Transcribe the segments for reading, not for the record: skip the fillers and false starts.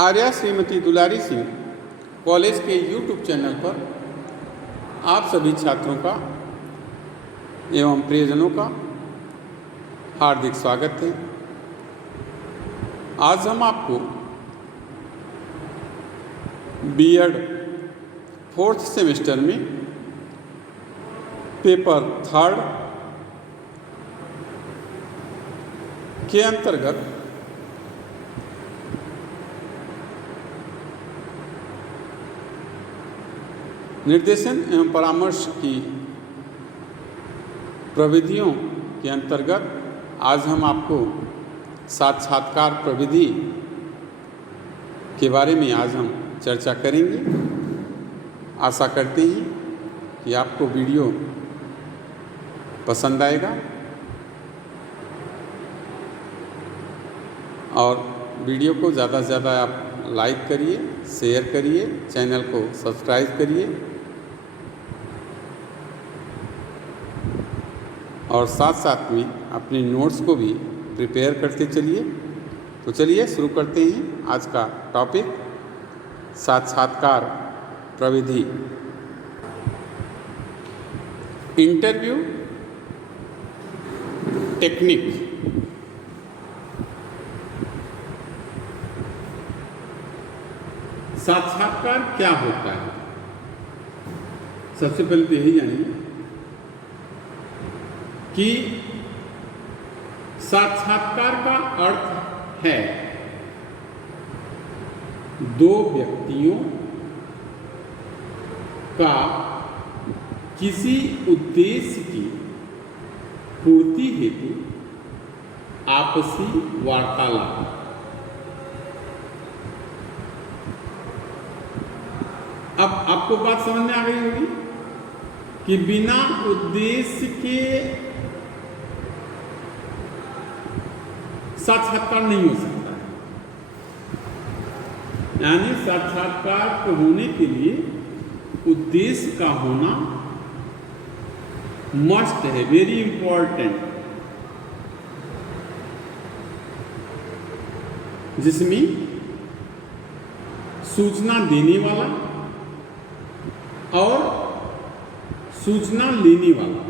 आर्या श्रीमती दुलारी Singh college के YouTube channel पर आप सभी छात्रों का एवं प्रियजनों का हार्दिक स्वागत है। आज हम आपको बीएड 4th सेमेस्टर में पेपर 3rd के अंतर्गत निर्देशन एवं परामर्श की प्रविधियों के अंतर्गत आज हम आपको साक्षात्कार प्रविधि के बारे में आज हम चर्चा करेंगे। आशा करते हैं कि आपको वीडियो पसंद आएगा और वीडियो को ज़्यादा से ज़्यादा आप लाइक करिए, शेयर करिए, चैनल को सब्सक्राइब करिए और साथ साथ में अपने नोट्स को भी प्रिपेयर करते चलिए। तो चलिए शुरू करते हैं आज का टॉपिक, साक्षात्कार प्रविधि। Interview technique. साक्षात्कार क्या होता है? सबसे पहले तो यही जानिए कि साक्षात्कार का अर्थ है दो व्यक्तियों का किसी उद्देश्य की पूर्ति हेतु आपसी वार्तालाप। अब आपको बात समझ में आ गई होगी कि बिना उद्देश्य के साक्षात्कार नहीं हो सकता है। यानी साक्षात्कार होने के लिए उद्देश्य का होना मस्ट है, वेरी इंपॉर्टेंट, जिसमें सूचना देने वाला और सूचना लेने वाला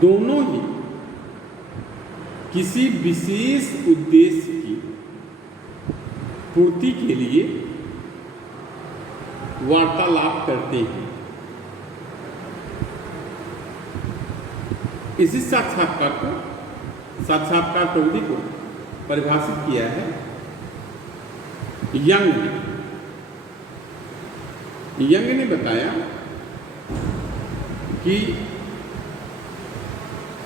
दोनों ही किसी विशेष उद्देश्य की पूर्ति के लिए वार्तालाप करते हैं। इसी साक्षात्कार प्रविधि को परिभाषित किया है यंग ने बताया कि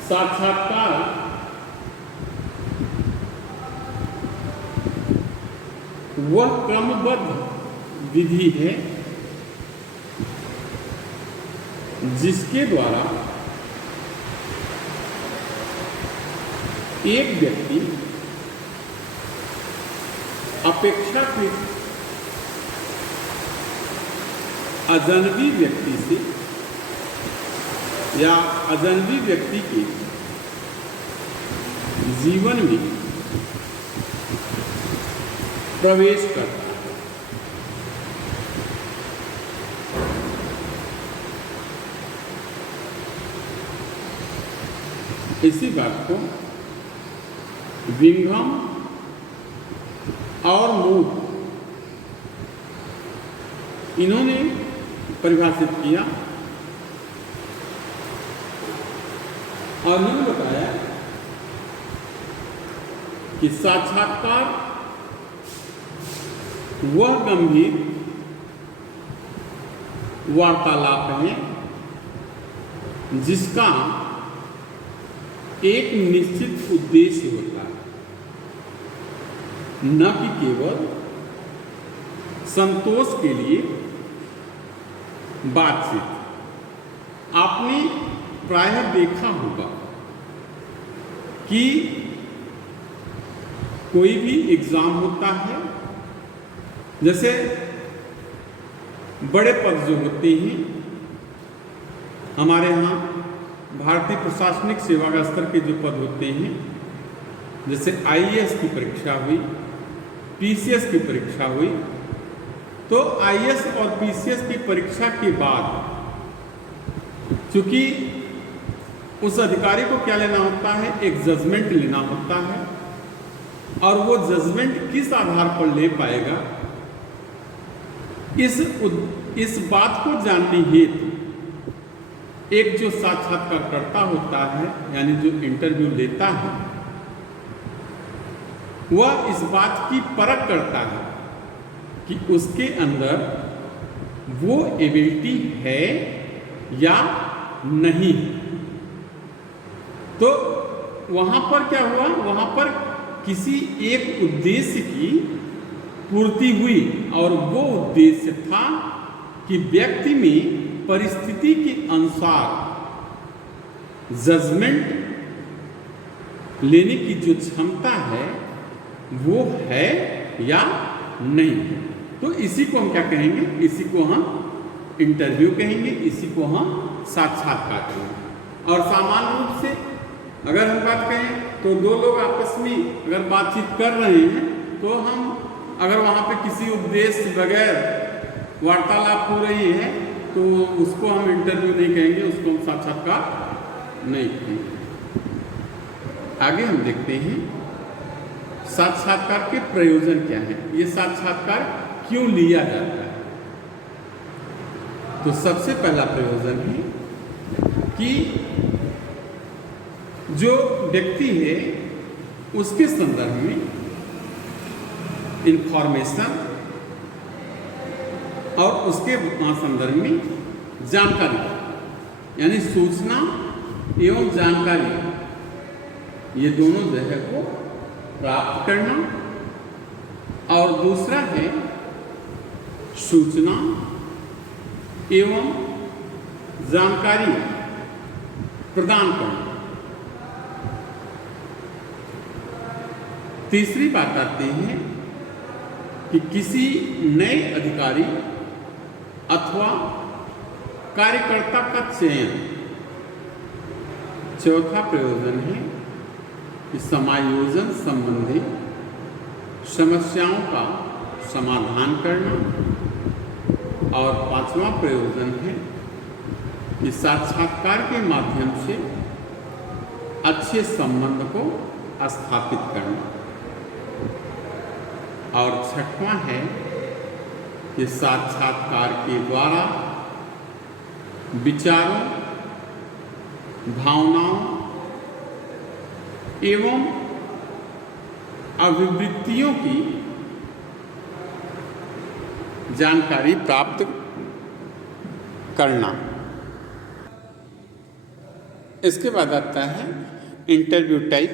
साक्षात्कार वह क्रमबद्ध विधि है जिसके द्वारा एक व्यक्ति अपेक्षाकृत अजनबी व्यक्ति से या अजनबी व्यक्ति के जीवन में प्रवेश करता है। इसी बात को विंघम और मूक इन्होंने परिभाषित किया और उन्होंने बताया कि साक्षात्कार वह गंभीर वार्तालाप है जिसका एक निश्चित उद्देश्य होता है, न कि केवल संतोष के लिए बातचीत। आपने प्रायः देखा होगा कि कोई भी एग्जाम होता है, जैसे बड़े पद जो होते हैं हमारे यहाँ भारतीय प्रशासनिक सेवा का स्तर के जो पद होते हैं, जैसे आईएएस की परीक्षा हुई, पीसीएस की परीक्षा हुई। तो आईएएस और पीसीएस की परीक्षा के बाद चूंकि उस अधिकारी को क्या लेना होता है, एक जजमेंट लेना होता है, और वो जजमेंट किस आधार पर ले पाएगा, इस बात को जानने हेतु एक जो साक्षात्कारकर्ता होता है, यानी जो इंटरव्यू लेता है, वह इस बात की परख करता है कि उसके अंदर वो एबिलिटी है या नहीं। तो वहां पर क्या हुआ, वहां पर किसी एक उद्देश्य की पूर्ति हुई, और वो उद्देश्य था कि व्यक्ति में परिस्थिति के अनुसार जजमेंट लेने की जो क्षमता है वो है या नहीं। तो इसी को हम क्या कहेंगे, इसी को हम इंटरव्यू कहेंगे, इसी को हम साक्षात्कार कहेंगे। और सामान्य रूप से अगर हम बात करें तो दो लोग आपस में अगर बातचीत कर रहे हैं तो हम अगर वहाँ पे किसी उद्देश्य बगैर वार्तालाप हो रही है तो उसको हम इंटरव्यू नहीं कहेंगे, उसको हम साक्षात्कार नहीं कहेंगे। आगे हम देखते हैं साक्षात्कार के प्रयोजन क्या है, ये साक्षात्कार क्यों लिया जाता है। तो सबसे पहला प्रयोजन है कि जो व्यक्ति है उसके संदर्भ में इंफॉर्मेशन और उसके संदर्भ में जानकारी, यानी सूचना एवं जानकारी, ये दोनों जो है को प्राप्त करना। और दूसरा है सूचना एवं जानकारी प्रदान करना। तीसरी बात आती है कि किसी नए अधिकारी अथवा कार्यकर्ता का चयन। चौथा प्रयोजन है कि समायोजन संबंधी समस्याओं का समाधान करना। और पांचवा प्रयोजन है कि साक्षात्कार के माध्यम से अच्छे संबंध को स्थापित करना। और छठवां है कि साक्षात्कार के द्वारा विचारों, भावनाओं एवं अभिवृत्तियों की जानकारी प्राप्त करना। इसके बाद आता है इंटरव्यू टाइप,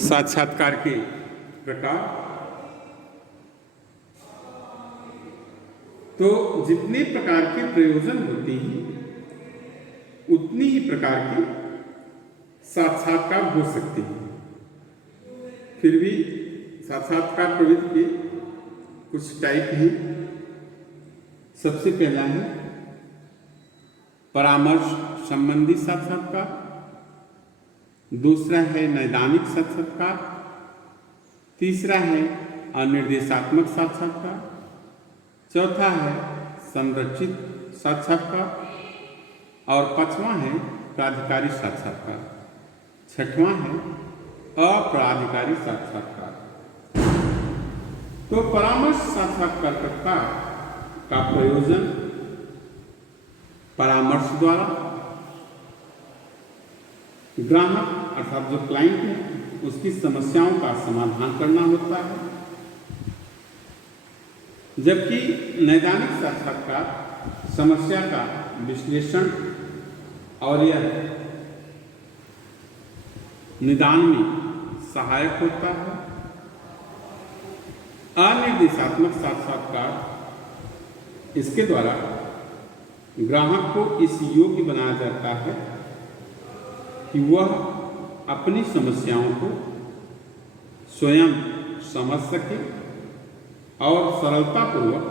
साक्षात्कार के प्रकार। तो जितने प्रकार के प्रयोजन होते हैं उतनी ही प्रकार के साक्षात्कार हो सकते हैं। फिर भी साक्षात्कार प्रवृत्ति के कुछ टाइप हैं। सबसे पहला है परामर्श संबंधी साक्षात्कार, दूसरा है नैदानिक साक्षात्कार, तीसरा है अनिर्देशात्मक साक्षात्कार, चौथा है संरचित साक्षात्कार और पांचवा है प्राधिकारी साक्षात्कार, छठवां है अप्राधिकारी साक्षात्कार। तो परामर्श साक्षात्कारकर्ता का प्रयोजन परामर्श द्वारा ग्राहक अर्थात जो क्लाइंट है उसकी समस्याओं का समाधान करना होता है, जबकि नैदानिक साक्षात्कार समस्या का विश्लेषण और यह निदान में सहायक होता है। अनिर्देशात्मक साक्षात्कार इसके द्वारा ग्राहक को इस योग्य बनाया जाता है कि वह अपनी समस्याओं को स्वयं समझ सके और सरलतापूर्वक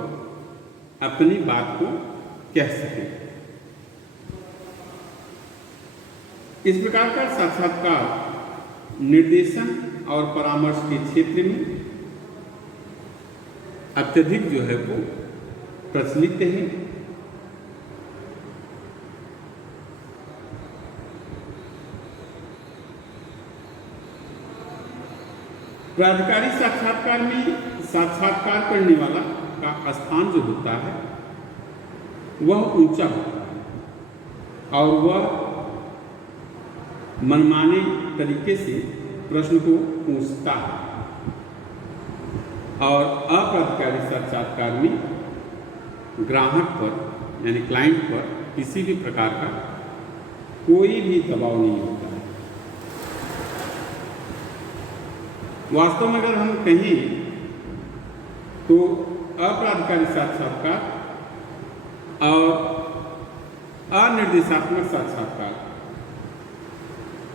अपनी बात को कह सके। इस प्रकार का साक्षात्कार निर्देशन और परामर्श के क्षेत्र में अत्यधिक जो है वो प्रचलित है। प्राधिकारी साक्षात्कार में साक्षात्कार करने वाला का स्थान जो होता है वह ऊंचा होता है और वह मनमाने तरीके से प्रश्न को पूछता है, और अप्राधिकारी साक्षात्कार में ग्राहक पर यानी क्लाइंट पर किसी भी प्रकार का कोई भी दबाव नहीं होता है। वास्तव में अगर हम कहें तो अप्राधिकारी साक्षात्कार और अनिर्देशात्मक साक्षात्कार,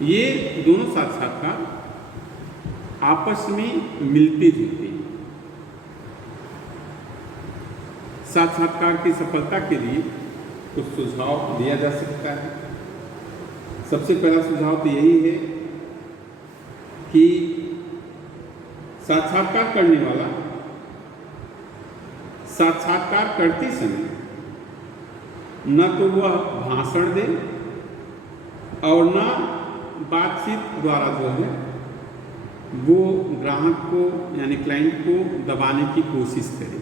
ये दोनों साक्षात्कार आपस में मिलते जुलते हैं। साक्षात्कार की सफलता के लिए कुछ सुझाव दिया जा सकता है। सबसे पहला सुझाव तो यही है कि साक्षात्कार करने वाला साक्षात्कार करते समय न तो वह भाषण दे और न बातचीत द्वारा जो है वो ग्राहक को यानी क्लाइंट को दबाने की कोशिश करे।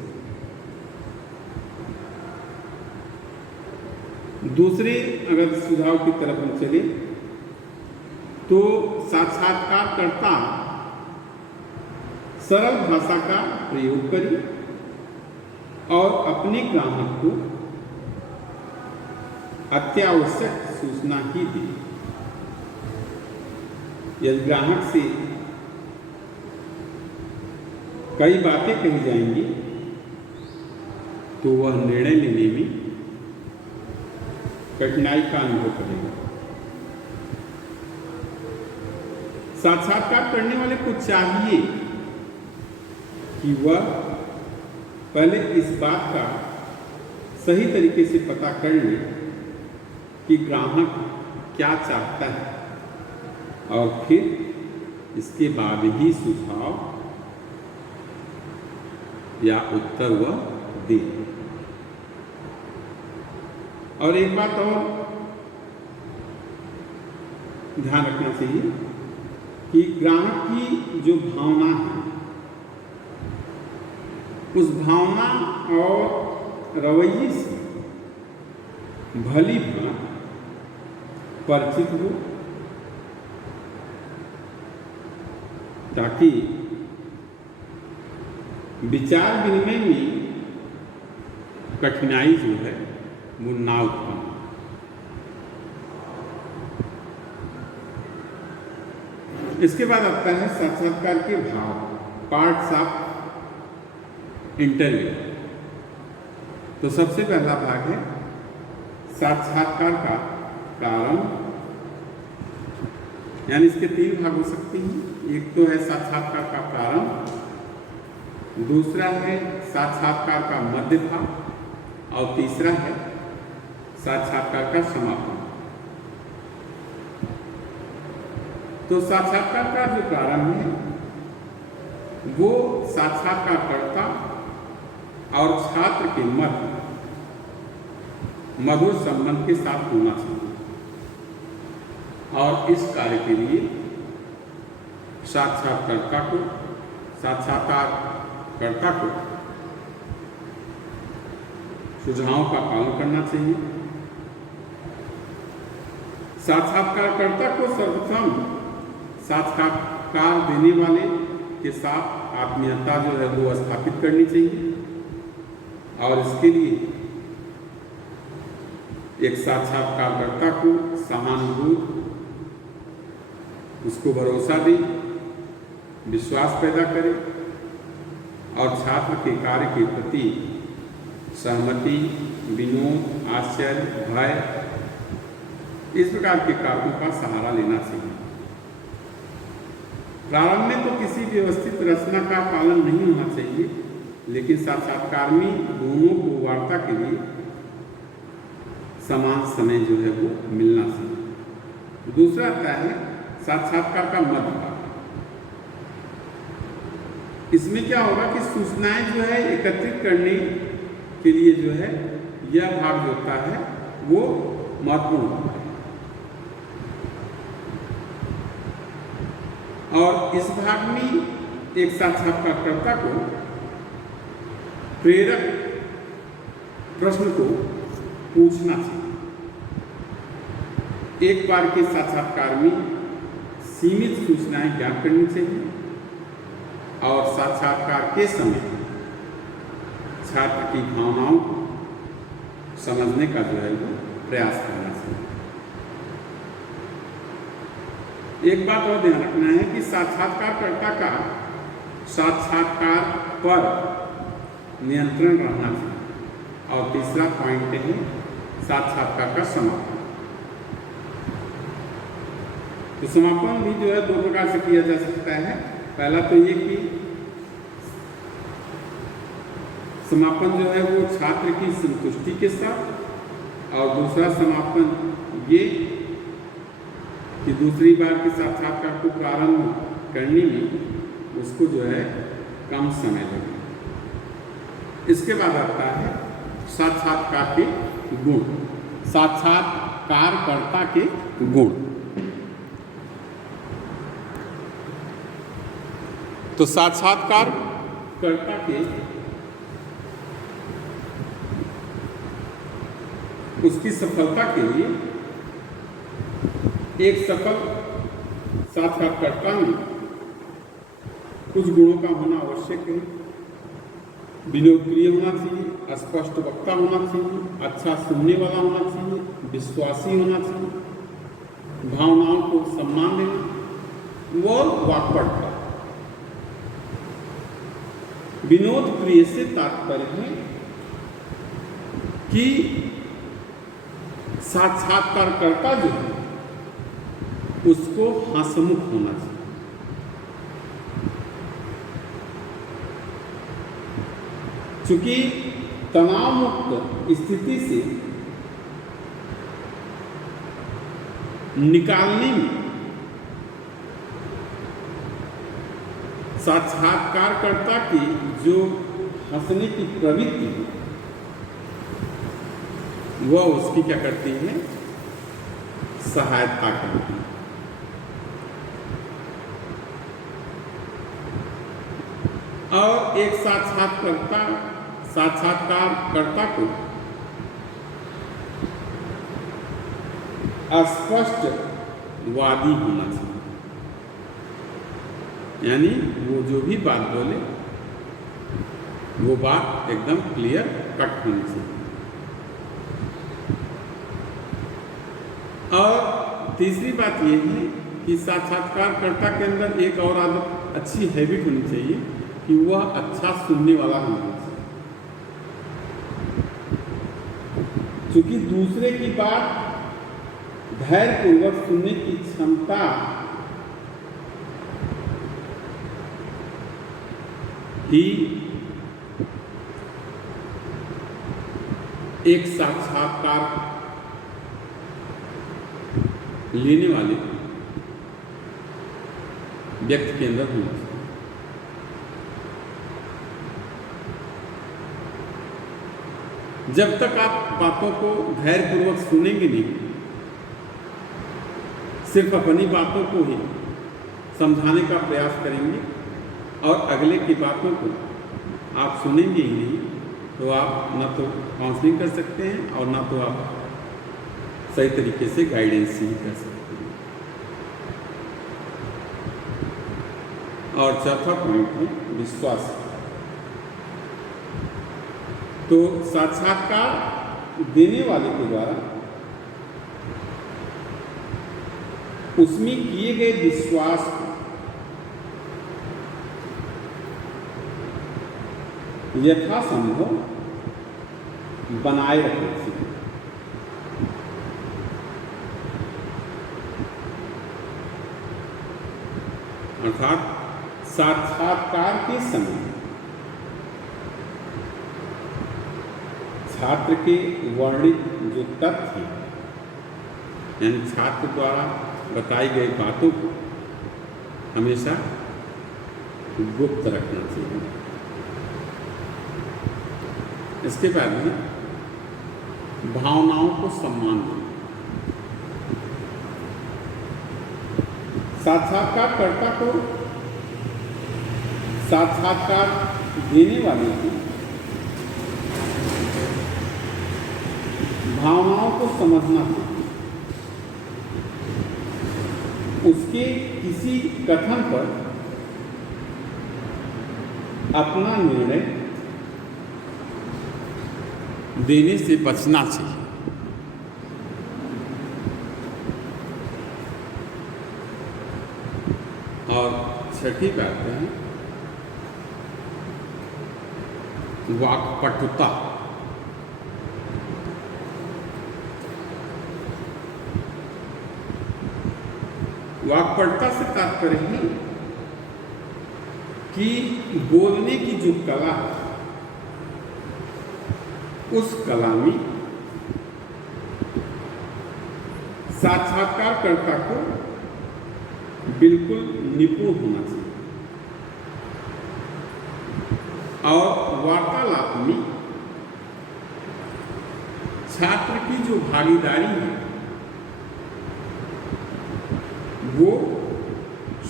दूसरे अगर सुझाव की तरफ हम चले तो साक्षात्कारकर्ता सरल भाषा का प्रयोग करे और अपने ग्राहक को अत्यावश्यक सूचना ही दे। यदि ग्राहक से कई बातें कही जाएंगी तो वह निर्णय लेने में कठिनाई का अनुभव करेगा। साक्षात्कार करने वाले को चाहिए कि वह पहले इस बात का सही तरीके से पता कर ले कि ग्राहक क्या चाहता है और फिर इसके बाद ही सुझाव या उत्तर वह दे। और एक बात और ध्यान रखना चाहिए कि ग्राहक की जो भावना है उस भावना और रवैये से भली भांति परिचित हो ताकि विचार विनिमय में कठिनाई जो है वो ना उत्पन्न। इसके बाद आता है साक्षात्कार के भाव, पार्ट्स ऑफ इंटरव्यू। तो सबसे पहला भाग है साक्षात्कार का प्रारंभ, यानी इसके 3 भाग हो सकते हैं। एक तो है साक्षात्कार का प्रारंभ, दूसरा है साक्षात्कार का मध्य भाग और तीसरा है साक्षात्कार का समापन। तो साक्षात्कार का जो प्रारंभ है वो साक्षात्कारकर्ता और छात्र के मध्य मधुर संबंध के साथ होना चाहिए, और इस कार्य के लिए साक्षात्कारकर्ता को सुझावों का पालन करना चाहिए। साक्षात्कारकर्ता को सर्वप्रथम साक्षात्कार देने वाले के साथ आत्मीयता जो है वो स्थापित करनी चाहिए, और इसके लिए एक साक्षात्कारकर्ता को सहानुभूति, उसको भरोसा दे, विश्वास पैदा करे और छात्र के कार्य के प्रति सहमति, विनोद, आश्चर्य, भय, इस प्रकार के कारकों का सहारा लेना चाहिए। प्रारंभ में तो किसी व्यवस्थित रचना का पालन नहीं होना चाहिए, लेकिन साक्षात्कार में दोनों को वार्ता के लिए समान समय जो है वो मिलना चाहिए। दूसरा आता है साक्षात्कार का मध्य भाग। इसमें क्या होगा कि सूचनाएं जो है एकत्रित करने के लिए जो है यह भाग जो होता है वो महत्वपूर्ण होता है। और इस भाग में एक साक्षात्कारकर्ता को प्रेरक प्रश्न को पूछना चाहिए। एक बार के साक्षात्कार में सीमित सूचनाएं ज्ञात करनी चाहिए और साक्षात्कार के समय छात्र की भावनाओं को समझने का जो है वो प्रयास करना चाहिए। एक बात और ध्यान रखना है कि साक्षात्कारकर्ता का साक्षात्कार पर नियंत्रण रहना चाहिए। और तीसरा पॉइंट है साक्षात्कार का समापन। तो समापन भी जो है दो प्रकार से किया जा सकता है। पहला तो ये कि समापन जो है वो छात्र की संतुष्टि के साथ, और दूसरा समापन ये कि दूसरी बार के साक्षात्कार को प्रारंभ करने में उसको जो है कम समय लगे। इसके बाद आता है साक्षात्कार के गुण, साक्षात्कारकर्ता के गुण। तो साक्षात्कारकर्ता के उसकी सफलता के लिए एक सफल साक्षात्कारकर्ता में कुछ गुणों का होना आवश्यक है। विनोदप्रिय होना चाहिए, स्पष्ट वक्ता होना चाहिए, अच्छा सुनने वाला होना चाहिए, विश्वासी होना चाहिए, भावनाओं को सम्मान देना, वो वाक्पटुता। विनोद प्रिय से तात्पर्य है कि साक्षात्कारकर्ता जो है उसको हंसमुख होना चाहिए। चूंकि तनाव मुक्त स्थिति से निकालने में साक्षात्कारकर्ता की जो हंसने की प्रवृत्ति है वह उसकी क्या करती है, सहायता करती है। और एक साक्षात्कारकर्ता को स्पष्ट वादी होना चाहिए, यानी वो जो भी बात बोले वो बात एकदम क्लियर कट होनी चाहिए। और तीसरी बात ये है कि साक्षात्कारकर्ता के अंदर एक और आदत, अच्छी हैबिट होनी चाहिए कि वह अच्छा सुनने वाला होना चाहिए। क्योंकि दूसरे की बात धैर्यपूर्वक सुनने की क्षमता ही एक साक्षात्कार लेने वाले व्यक्ति के अंदर होना चाहिए। जब तक आप बातों को धैर्यपूर्वक सुनेंगे नहीं, सिर्फ अपनी बातों को ही समझाने का प्रयास करेंगे और अगले की बातों को आप सुनेंगे ही नहीं, तो आप न तो काउंसलिंग कर सकते हैं और न तो आप सही तरीके से गाइडेंस ही कर सकते हैं। और चौथा पॉइंट है विश्वास। तो साक्षात्कार देने वाले के द्वारा उसमें किए गए विश्वास को यथासंभव बनाए रखना चाहिए। अर्थात साक्षात्कार के समय छात्र के वर्णित जो तथ्य यानी छात्र द्वारा बताई गई बातों को हमेशा गुप्त रखना चाहिए। इसके बाद में भावनाओं को सम्मान दें। साक्षात्कारकर्ता को साक्षात्कार देने वाले की भावनाओं को समझना चाहिए। उसके किसी कथन पर अपना निर्णय देने से बचना चाहिए। और छठी बात है वाक्पटुता। वाक्पटुता से तात्पर्य है कि बोलने की जो कला है, उस कला में साक्षात्कारकर्ता को बिल्कुल निपुण होना चाहिए। और वार्तालाप में छात्र की जो भागीदारी है वो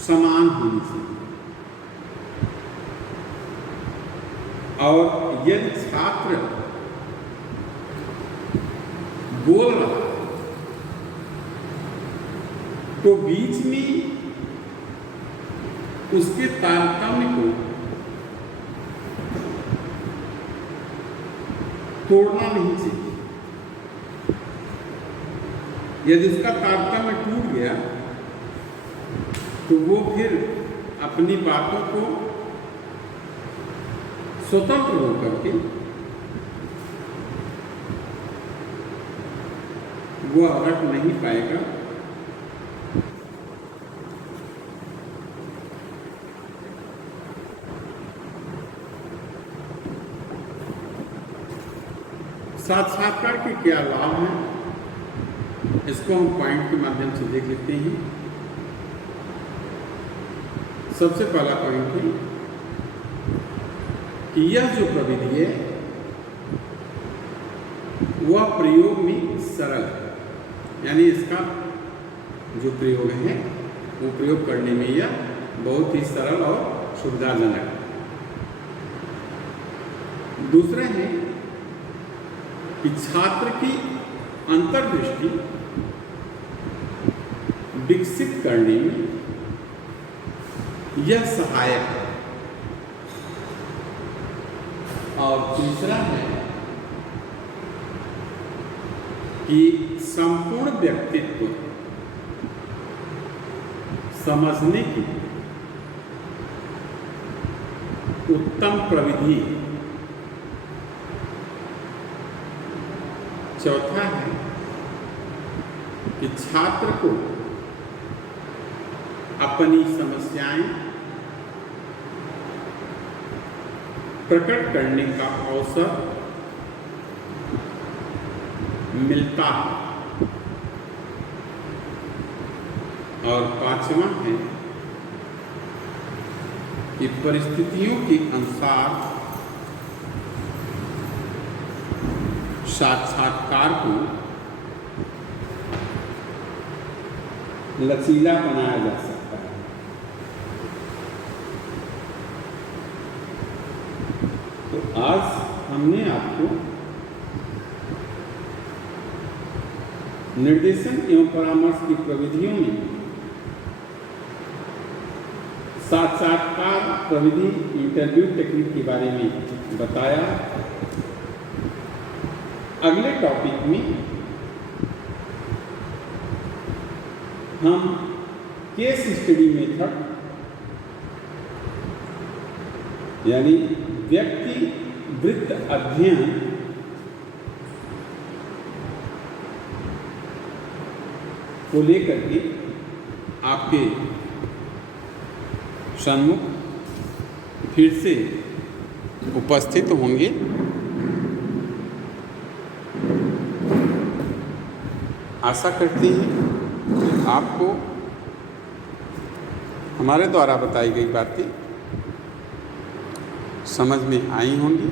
समान होनी चाहिए। और यदि छात्र बोल रहा है तो बीच में उसके तारतम्य को तोड़ना नहीं चाहिए। यदि उसका तारतम्य टूट गया तो वो फिर अपनी बातों को स्वतंत्र होकर के वो रख नहीं पाएगा। साक्षात्कार के क्या लाभ हैं, इसको हम पॉइंट के माध्यम से देख लेते हैं। सबसे पहला पॉइंट है कि यह जो प्रविधि है वह प्रयोग में सरल है, यानी इसका जो प्रयोग है वो प्रयोग करने में यह बहुत ही सरल और सुविधाजनक है। दूसरा है कि छात्र की अंतर्दृष्टि विकसित करने में यह सहायक है। और तीसरा है कि संपूर्ण व्यक्तित्व समझने की उत्तम प्रविधि। चौथा है कि छात्र को अपनी समस्याएं प्रकट करने का अवसर मिलता है। और पांचवा है कि परिस्थितियों के अनुसार साक्षात्कार को लचीला बनाया जा सकता है। तो आज हमने आपको निर्देशन एवं परामर्श की प्रविधियों में साक्षात्कार प्रविधि इंटरव्यू टेक्निक के बारे में बताया। अगले टॉपिक में हम केस स्टडी मेथड यानी व्यक्ति वृत्त अध्ययन को लेकर के आपके सन्मुख फिर से उपस्थित होंगे। आशा करते हैं कि आपको हमारे द्वारा बताई गई बातें समझ में आई होंगी,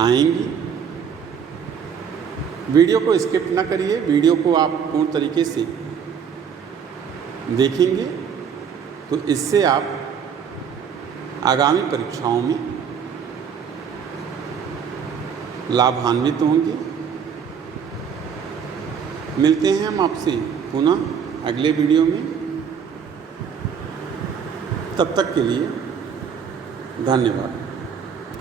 आएंगी। वीडियो को स्किप ना करिए, वीडियो को आप पूर्ण तरीके से देखेंगे तो इससे आप आगामी परीक्षाओं में लाभान्वित होंगे। मिलते हैं हम आपसे पुनः अगले वीडियो में। तब तक के लिए धन्यवाद।